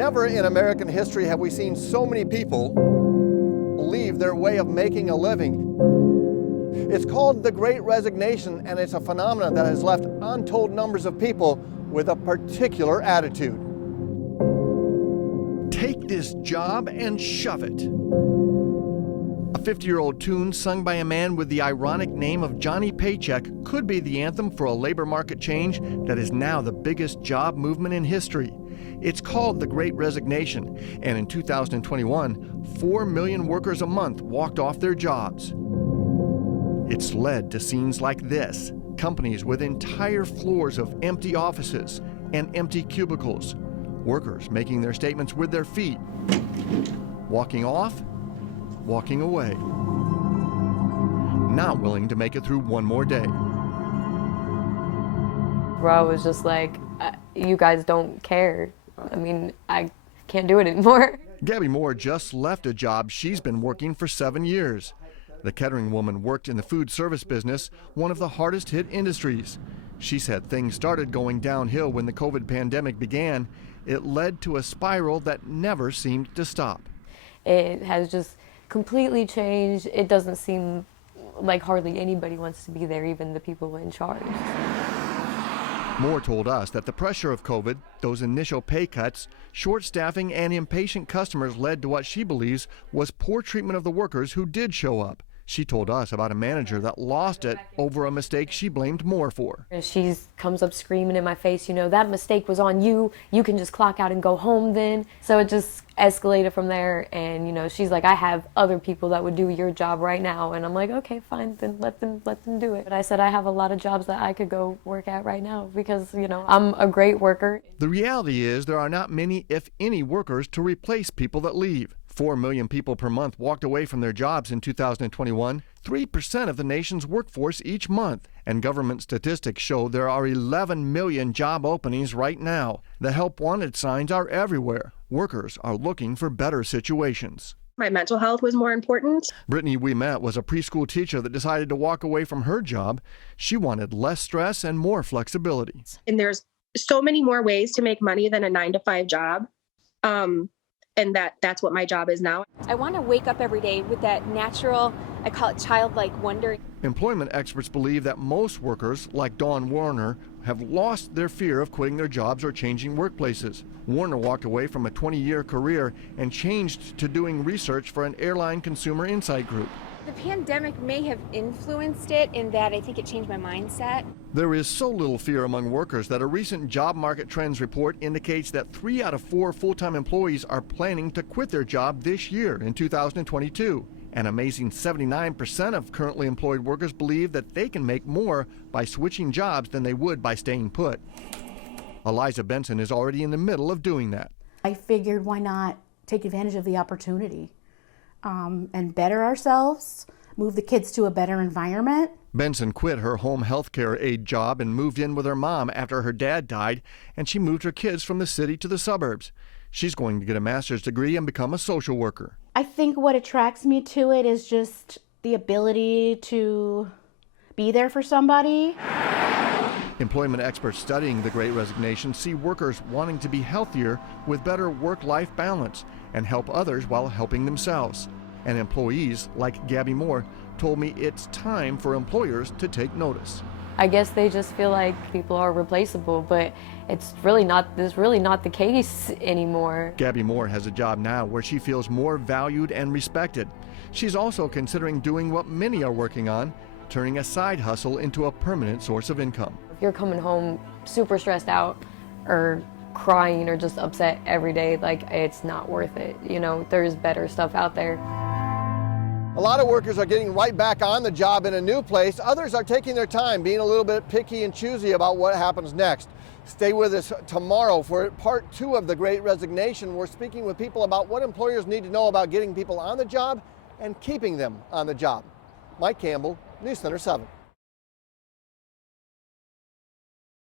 Never in American history have we seen so many people leave their way of making a living. It's called the Great Resignation, and it's a phenomenon that has left untold numbers of people with a particular attitude. Take this job and shove it. A 50-year-old tune sung by a man with the ironic name of Johnny Paycheck could be the anthem for a labor market change that is now the biggest job movement in history. It's called the Great Resignation, and in 2021, 4 million workers a month walked off their jobs. It's led to scenes like this, companies with entire floors of empty offices and empty cubicles, workers making their statements with their feet, walking off, walking away, not willing to make it through one more day. Bro was just like, you guys don't care. I mean, I can't do it anymore. Gabby Moore just left a job she's been working for 7 years. The Kettering woman worked in the food service business, one of the hardest hit industries. She said things started going downhill when the COVID pandemic began. It led to a spiral that never seemed to stop. It has just completely changed. It doesn't seem like hardly anybody wants to be there, even the people in charge. Moore told us that the pressure of COVID, those initial pay cuts, short staffing, and impatient customers led to what she believes was poor treatment of the workers who did show up. She told us about a manager that lost it over a mistake she blamed Moore for. She comes up screaming in my face, you know, that mistake was on you. You can just clock out and go home then. So it just escalated from there. And, you know, she's like, I have other people that would do your job right now. And I'm like, okay, fine, then let them do it. But I said, I have a lot of jobs that I could go work at right now because, you know, I'm a great worker. The reality is there are not many, if any, workers to replace people that leave. 4 million people per month walked away from their jobs in 2021, 3% of the nation's workforce each month. And government statistics show there are 11 million job openings right now. The help wanted signs are everywhere. Workers are looking for better situations. My mental health was more important. Brittany we met was a preschool teacher that decided to walk away from her job. She wanted less stress and more flexibility. And there's so many more ways to make money than a 9-to-5 job. And that's what my job is now. I want to wake up every day with that natural, I call it childlike wonder. Employment experts believe that most workers, like Dawn Warner, have lost their fear of quitting their jobs or changing workplaces. Warner walked away from a 20-year career and changed to doing research for an airline consumer insight group. The pandemic may have influenced it in that I think it changed my mindset. There is so little fear among workers that a recent job market trends report indicates that 3 out of 4 full-time employees are planning to quit their job this year in 2022. An amazing 79% of currently employed workers believe that they can make more by switching jobs than they would by staying put. Eliza Benson is already in the middle of doing that. I figured, why not take advantage of the opportunity and better ourselves, move the kids to a better environment. Benson quit her home health care aide job and moved in with her mom after her dad died, and she moved her kids from the city to the suburbs. She's going to get a master's degree and become a social worker. I think what attracts me to it is just the ability to be there for somebody. Employment experts studying the Great Resignation see workers wanting to be healthier with better work-life balance and help others while helping themselves. And employees like Gabby Moore told me it's time for employers to take notice. I guess they just feel like people are replaceable, but it's really not the case anymore. Gabby Moore has a job now where she feels more valued and respected. She's also considering doing what many are working on, turning a side hustle into a permanent source of income. If you're coming home super stressed out or crying or just upset every day, like, it's not worth it. You know, there's better stuff out there. A lot of workers are getting right back on the job in a new place. Others are taking their time, being a little bit picky and choosy about what happens next. Stay with us tomorrow for part 2 of the Great Resignation. We're speaking with people about what employers need to know about getting people on the job and keeping them on the job. Mike Campbell, News Center 7.